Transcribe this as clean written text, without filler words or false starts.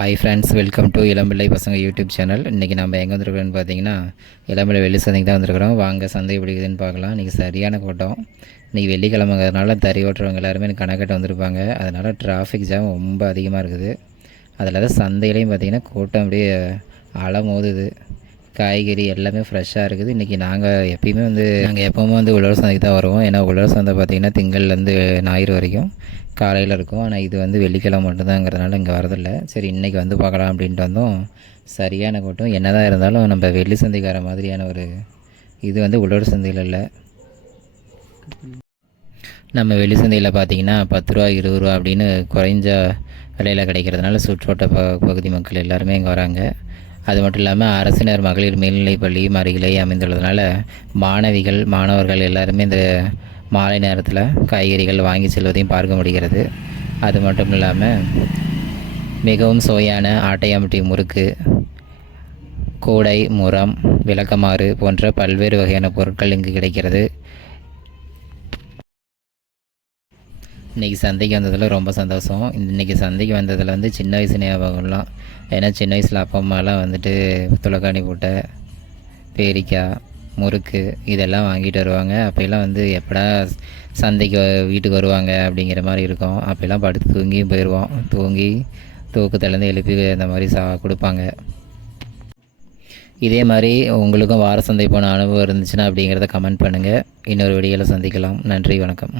Hi friends, welcome to இளம்பிள்ளை பசங்க YouTube channel. இன்றைக்கி நம்ம எங்கே வந்துருக்கோம்னு பார்த்தீங்கன்னா, இளம்பிள்ளை வெள்ளி சந்தைக்கு தான் வந்திருக்கிறோம். வாங்க சந்தை பிடிக்குதுன்னு பார்க்கலாம். இன்றைக்கி சரியான கூட்டம். இன்றைக்கி வெள்ளிக்கிழமைங்கிறதுனால தறி ஓட்டுறவங்க எல்லாருமே எனக்கு கணக்கிட்ட வந்திருப்பாங்க. அதனால் டிராஃபிக் ஜாம் ரொம்ப அதிகமாக இருக்குது. அதில் தான் சந்தையிலையும் பார்த்திங்கன்னா கூட்டம் அப்படியே அலை மோதுது. காய்கறி எல்லாமே ஃப்ரெஷ்ஷாக இருக்குது. இன்றைக்கி நாங்கள் எப்போவுமே வந்து உழவர் சந்தைக்கு தான் வருவோம். ஏன்னா உழவர் சந்தை பார்த்திங்கன்னா திங்கள்லேருந்து ஞாயிறு வரைக்கும் காலையில் இருக்கும். ஆனால் இது வந்து வெள்ளிக்கிழமை மட்டும்தாங்கிறதுனால இங்கே வரதில்லை. சரி, இன்றைக்கி வந்து பார்க்கலாம் அப்படின்ட்டு வந்தோம். சரியான கூட்டம். என்ன தான் இருந்தாலும் நம்ம வெள்ளி சந்தைக்கார மாதிரியான ஒரு இது வந்து உழவர் சந்தையில் இல்லை. நம்ம வெள்ளி சந்தையில் பார்த்திங்கன்னா 10 ரூபா 20 ரூபா அப்படின்னு குறைஞ்ச விலையில் கிடைக்கிறதுனால சுற்றோட்ட பகுதி மக்கள் எல்லாருமே இங்கே வராங்க. அது மட்டும் இல்லாமல் அரசினர் மகளிர் மேல்நிலைப்பள்ளி அருகிலே அமைந்துள்ளதுனால மாணவர்கள் எல்லாருமே இந்த மாலை நேரத்தில் காய்கறிகள் வாங்கி செல்வதையும் பார்க்க முடிகிறது. அது மட்டும் இல்லாமல் மிகவும் சுவையான ஆட்டையாம்பட்டி முறுக்கு, கூடை, முறம், விளக்கமாறு போன்ற பல்வேறு வகையான பொருட்கள் இங்கு கிடைக்கிறது. இன்றைக்கி சந்தைக்கு வந்ததில் ரொம்ப சந்தோஷம். இன்றைக்கி சந்தைக்கு வந்ததில் வந்து சின்ன வயசு ஞாபகம்லாம். ஏன்னா சின்ன வயசில் அப்பா அம்மாலாம் வந்துட்டு துளக்காணி பூட்டை, பேரிக்காய், முறுக்கு இதெல்லாம் வாங்கிட்டு வருவாங்க. அப்போல்லாம் வந்து எப்படா சந்தைக்கு வீட்டுக்கு வருவாங்க அப்படிங்கிற மாதிரி இருக்கும். அப்போல்லாம் படுத்து தூங்கியும் போயிடுவோம். தூக்கத்துலேருந்து எழுப்பி அந்த மாதிரி கொடுப்பாங்க. இதே மாதிரி உங்களுக்கும் வார சந்தை போன அனுபவம் இருந்துச்சுன்னா அப்படிங்கிறத கமெண்ட் பண்ணுங்கள். இன்னொரு வீடியோவில் சந்திக்கலாம். நன்றி, வணக்கம்.